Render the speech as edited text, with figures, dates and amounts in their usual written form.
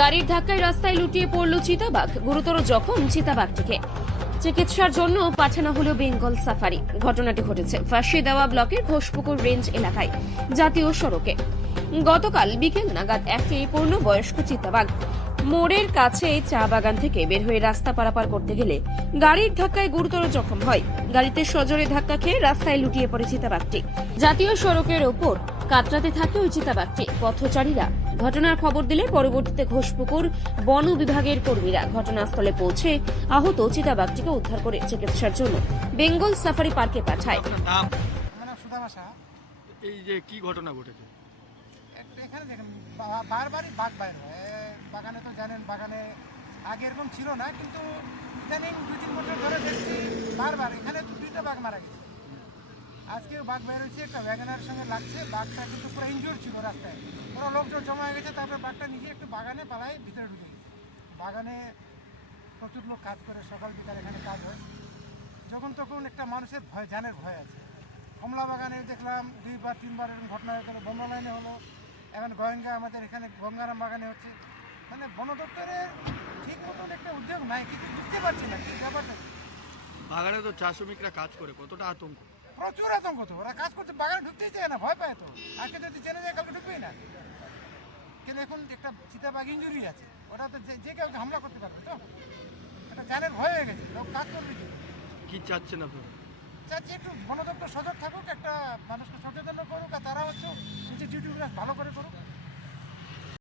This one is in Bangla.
গাড়ির ধাক্কায় রাস্তায় লুটিয়ে পড়ল চিতাবাঘ, গুরুতর জখম চিতাবাঘটিকে। চিকিৎসার জন্য পাঠানো হলো বেঙ্গল সাফারি। ঘটনাটি ঘটেছে ফাঁসিয়ে দেওয়া ব্লকের ঘোষপুকুর রেঞ্জ এলাকায় জাতীয় সড়কে। গতকাল বিকেল নাগাদ একটি পূর্ণবয়স্ক চিতাবাঘ মোড়ের কাছে চা বাগান থেকে বের হয়ে রাস্তা পারাপার করতে গেলে গাড়ির ধাক্কায় গুরুতর জখম হয়। গাড়িতে সজোরে ধাক্কা খেয়ে রাস্তায় লুটিয়ে পড়ে চিতাবাঘটি। জাতীয় সড়কের ওপর কাতরাতে থাকে ওই চিতাবাঘটি। পথচারীরা ঘটনার খবর দিলে পরবর্তীতে ঘোষপুকুর বন বিভাগের কর্মীরা ঘটনাস্থলে পৌঁছে আহত চিতাবাঘটিকে উদ্ধার করে চিকিৎসার জন্য বেঙ্গল সাফারি পার্কে পাঠায়। এই যে কি ঘটনা ঘটেছে? এখানে দেখেন বারবারই বাঘ বাইর হয় বাগানে, তো জানেন বাগানে আগে এরকম ছিল না, কিন্তু ইদানিং 2-3 বছর ধরে দেখছি বারবার এখানে 2টা বাঘ মারা গেছে। আজকেও বাঘ বের হয়েছে, একটা ওয়াগনারের সঙ্গে লাগছে। বাঘটা কিন্তু পুরো ইনজুর ছিল রাস্তায়, পুরো লোকজন জমা হয়ে গেছে। তারপরে বাঘটা নিজে একটু বাগানে পালায় ভিতরে ঢুকে গেছে। বাগানে প্রচুর লোক কাজ করে, সকাল বিকাল এখানে কাজ হয়। যখন তখন একটা মানুষের ভয়, জানের ভয় আছে। কমলা বাগানে দেখলাম 2-3বার এরকম ঘটনা হয়ে গেল, বন্ধ লাইনে হলো, এখন গোয়েঙ্গা আমাদের এখানে গঙ্গারাম বাগানে হচ্ছে। মানে বন দপ্তরের ঠিক মতন একটা উদ্যোগ নাই, কিছু বুঝতে পারছি না কি ব্যাপারটা। বাগানে তো চা শ্রমিকরা কাজ করে, কতটা আতঙ্ক? প্রচুর আতঙ্ক, তো ওরা কাজ করতে বাগানে ঢুকতেই চায় না, ভয় পায়। তো আজকে যদি জেনে যায় কালকে ঢুকবেই না। কিন্তু এখন একটা চিতাবাঘ ইঞ্জুরি আছে, ওটা তো যে কাউকে হামলা করতে পারবে। তো এটা জানের ভয় হয়ে গেছে, লোক কাজ করবে কি চাচ্ছেন আপনারা? চাচ্ছি একটু বন দপ্তর সজাগ থাকুক, একটা মানুষকে সচেতন করুক, আর তারা হচ্ছে নিজের ডিউটিগুলো ভালো করে করুক।